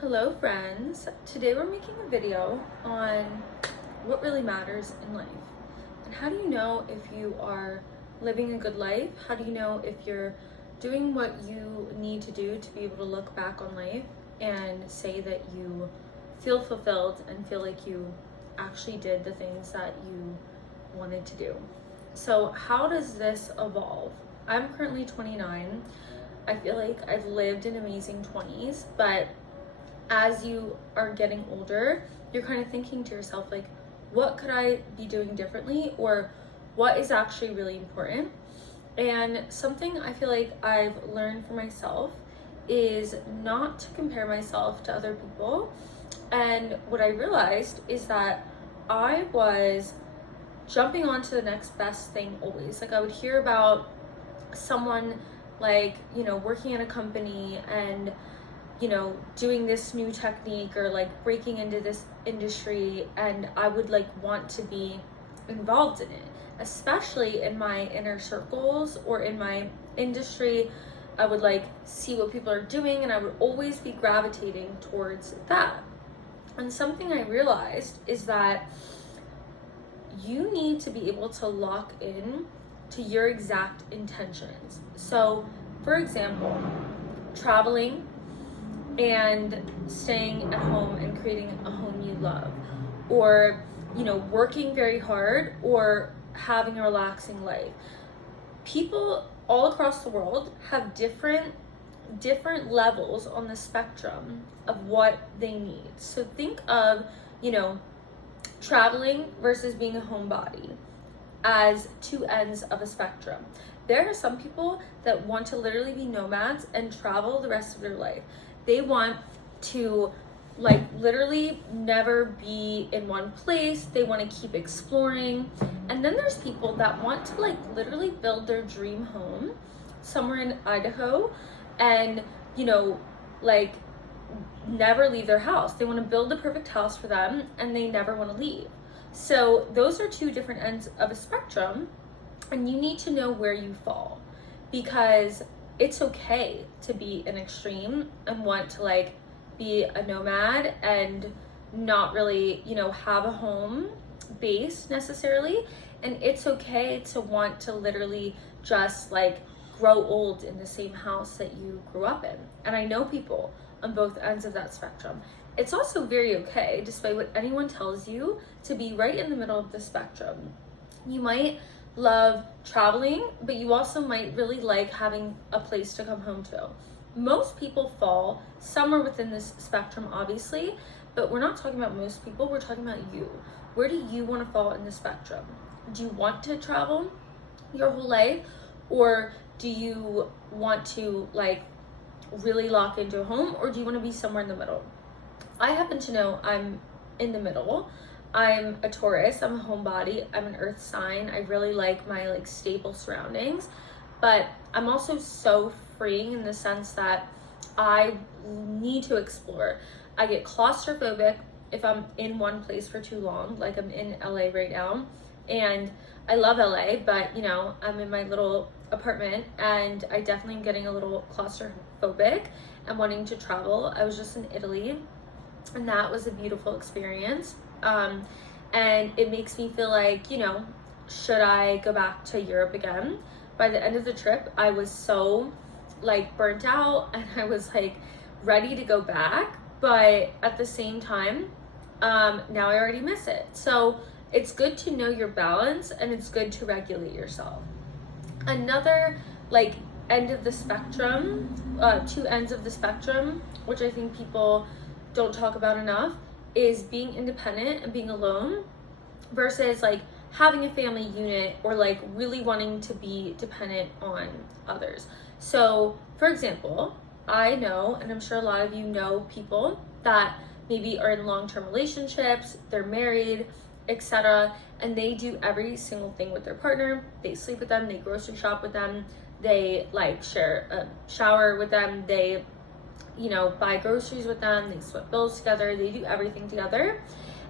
Hello friends, today we're making a video on what really matters in life and how do you know if you are living a good life. How do you know if you're doing what you need to do to be able to look back on life and say that you feel fulfilled and feel like you actually did the things that you wanted to do. So how does this evolve? I'm currently 29. I feel like I've lived an amazing 20s, but as you are getting older, you're kind of thinking to yourself, like, what could I be doing differently, or what is actually really important? And something I feel like I've learned for myself is not to compare myself to other people. And what I realized is that I was jumping on to the next best thing always. Like, I would hear about someone, like, working in a company and doing this new technique or like breaking into this industry, and I would like want to be involved in it, especially in my inner circles or in my industry. I would like see what people are doing and I would always be gravitating towards that. And something I realized is that you need to be able to lock in to your exact intentions. So, for example, traveling and staying at home and creating a home you love, or working very hard, or having a relaxing life. People all across the world have different levels on the spectrum of what they need. So think of traveling versus being a homebody as two ends of a spectrum. There are some people that want to literally be nomads and travel the rest of their life. They want to like literally never be in one place. They want to keep exploring. And then there's people that want to like literally build their dream home somewhere in Idaho and like never leave their house. They want to build the perfect house for them and they never want to leave. So those are two different ends of a spectrum, and you need to know where you fall, because it's okay to be an extreme and want to like be a nomad and not really, have a home base necessarily. And it's okay to want to literally just like grow old in the same house that you grew up in. And I know people on both ends of that spectrum. It's also very okay, despite what anyone tells you, to be right in the middle of the spectrum. You might love traveling, but you also might really like having a place to come home to. Most people fall somewhere within this spectrum, obviously, but we're not talking about most people, we're talking about you. Where do you want to fall in the spectrum? Do you want to travel your whole life, or do you want to like really lock into a home, or do you want to be somewhere in the middle? I happen to know I'm in the middle. I'm a Taurus, I'm a homebody, I'm an earth sign. I really like my like stable surroundings, but I'm also so freeing in the sense that I need to explore. I get claustrophobic if I'm in one place for too long, like I'm in LA right now, and I love LA, but I'm in my little apartment and I definitely am getting a little claustrophobic and wanting to travel. I was just in Italy and that was a beautiful experience. And it makes me feel like, should I go back to Europe again? By the end of the trip, I was so like burnt out and I was like ready to go back. But at the same time, now I already miss it. So it's good to know your balance and it's good to regulate yourself. Another like end of the spectrum, two ends of the spectrum, which I think people don't talk about enough, is being independent and being alone versus like having a family unit or like really wanting to be dependent on others. So for example, I know, and I'm sure a lot of you know, people that maybe are in long-term relationships, they're married, etc., and they do every single thing with their partner. They sleep with them, they grocery shop with them, they like share a shower with them, they buy groceries with them, they split bills together, they do everything together.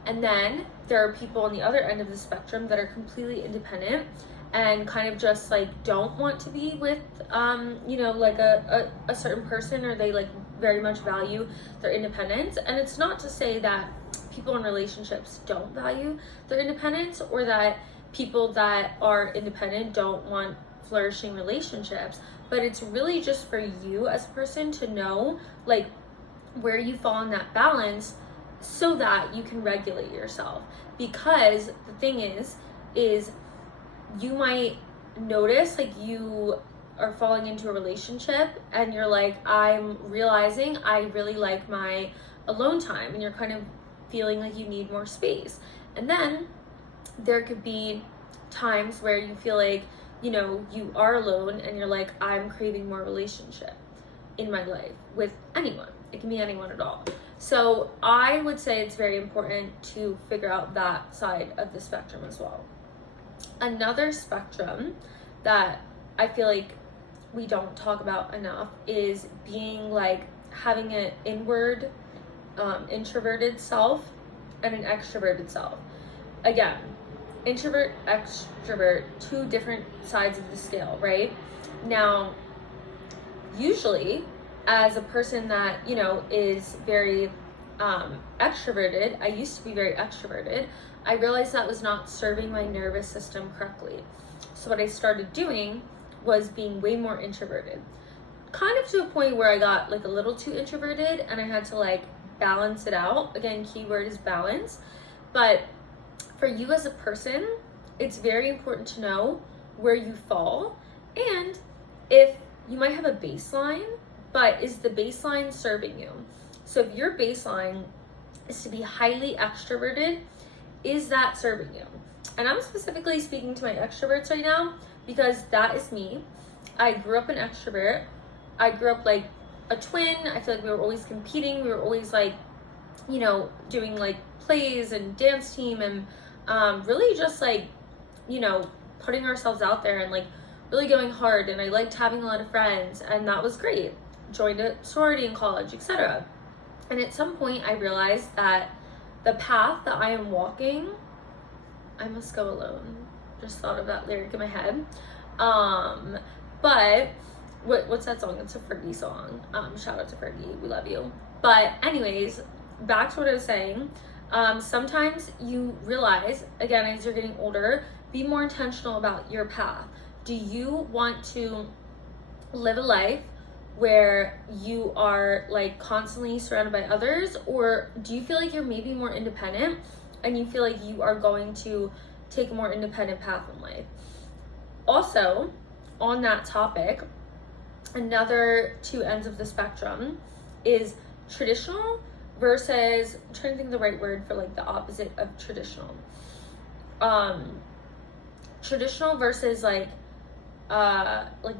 And then there are people on the other end of the spectrum that are completely independent and kind of just like don't want to be with like a certain person, or they like very much value their independence. And it's not to say that people in relationships don't value their independence, or that people that are independent don't want flourishing relationships, but it's really just for you as a person to know like where you fall in that balance so that you can regulate yourself. Because the thing is you might notice like you are falling into a relationship and you're like, I'm realizing I really like my alone time, and you're kind of feeling like you need more space. And then there could be times where you feel like, you know, you are alone and you're like, I'm craving more relationship in my life with anyone. It can be anyone at all. So I would say it's very important to figure out that side of the spectrum as well. Another spectrum that I feel like we don't talk about enough is being like having an inward introverted self and an extroverted self. Again, introvert, extrovert, two different sides of the scale, right? Now, usually as a person that, you know, is very extroverted, I used to be very extroverted, I realized that was not serving my nervous system correctly. So what I started doing was being way more introverted, kind of to a point where I got like a little too introverted and I had to like balance it out. Again, keyword is balance. But for you as a person, it's very important to know where you fall, and if you might have a baseline, but is the baseline serving you? So if your baseline is to be highly extroverted, is that serving you? And I'm specifically speaking to my extroverts right now because that is me. I grew up an extrovert. I grew up like a twin. I feel like we were always competing. We were always like, you know, doing like plays and dance team and really just like, you know, putting ourselves out there and like really going hard. And I liked having a lot of friends, and that was great. Joined a sorority in college, etc. And at some point I realized that the path that I am walking, I must go alone. Just thought of that lyric in my head. But what's that song? It's a Fergie song. Shout out to Fergie, we love you. But anyways, back to what I was saying. Sometimes you realize, again, as you're getting older, be more intentional about your path. Do you want to live a life where you are like constantly surrounded by others, or do you feel like you're maybe more independent and you feel like you are going to take a more independent path in life? Also, on that topic, another two ends of the spectrum is traditional versus, I'm trying to think of the right word for like the opposite of traditional. Traditional versus like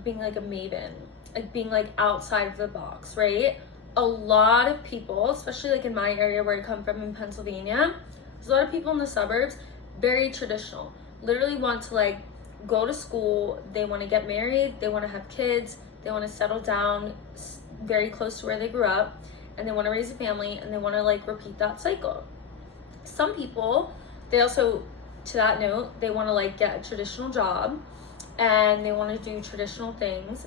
being like a maven, like being like outside of the box, right? A lot of people, especially like in my area where I come from in Pennsylvania, there's a lot of people in the suburbs, very traditional, literally want to like go to school, they want to get married, they want to have kids, they want to settle down very close to where they grew up, and they want to raise a family, and they want to like repeat that cycle. Some people, they also, to that note, they want to like get a traditional job and they want to do traditional things.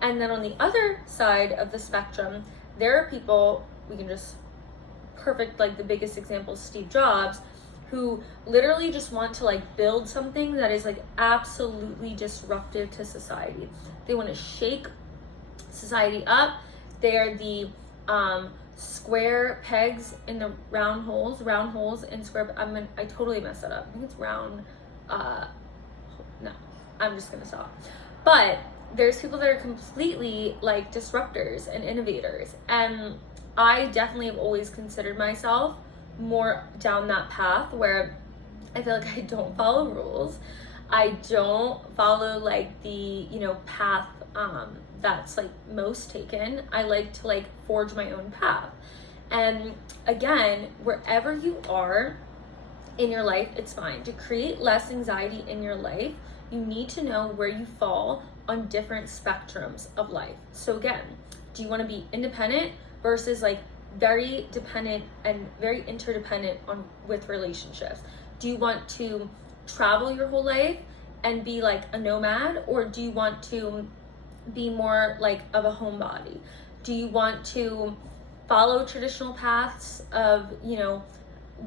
And then on the other side of the spectrum, there are people, we can just perfect, like the biggest example is Steve Jobs, who literally just want to like build something that is like absolutely disruptive to society. They want to shake society up. They are the square pegs in the round holes in square. I totally messed that up. I think it's round. No, I'm just gonna stop. But there's people that are completely like disruptors and innovators, and I definitely have always considered myself more down that path where I feel like I don't follow rules. I don't follow like the, you know, path that's like most taken. I like to like forge my own path. And again, wherever you are in your life, it's fine. To create less anxiety in your life, you need to know where you fall on different spectrums of life. So again, do you want to be independent versus like very dependent and very interdependent on with relationships? Do you want to travel your whole life and be like a nomad, or do you want to be more like of a homebody? Do you want to follow traditional paths of, you know,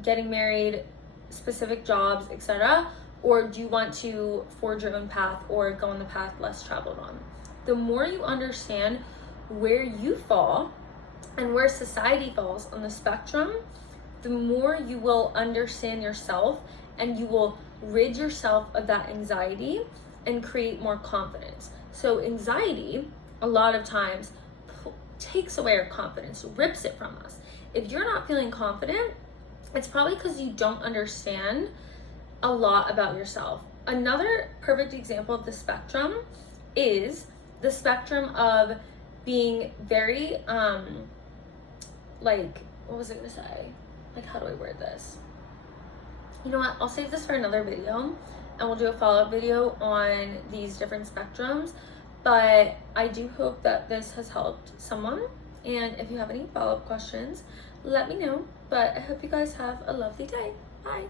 getting married, specific jobs, etc.? Or do you want to forge your own path or go on the path less traveled on? The more you understand where you fall and where society falls on the spectrum, the more you will understand yourself, and you will rid yourself of that anxiety and create more confidence. So anxiety, a lot of times, takes away our confidence, rips it from us. If you're not feeling confident, it's probably because you don't understand a lot about yourself. Another perfect example of the spectrum is the spectrum of being very, like, what was I gonna say? Like, how do I word this? You know what? I'll save this for another video, and we'll do a follow-up video on these different spectrums. But I do hope that this has helped someone. And if you have any follow-up questions, let me know. But I hope you guys have a lovely day. Bye.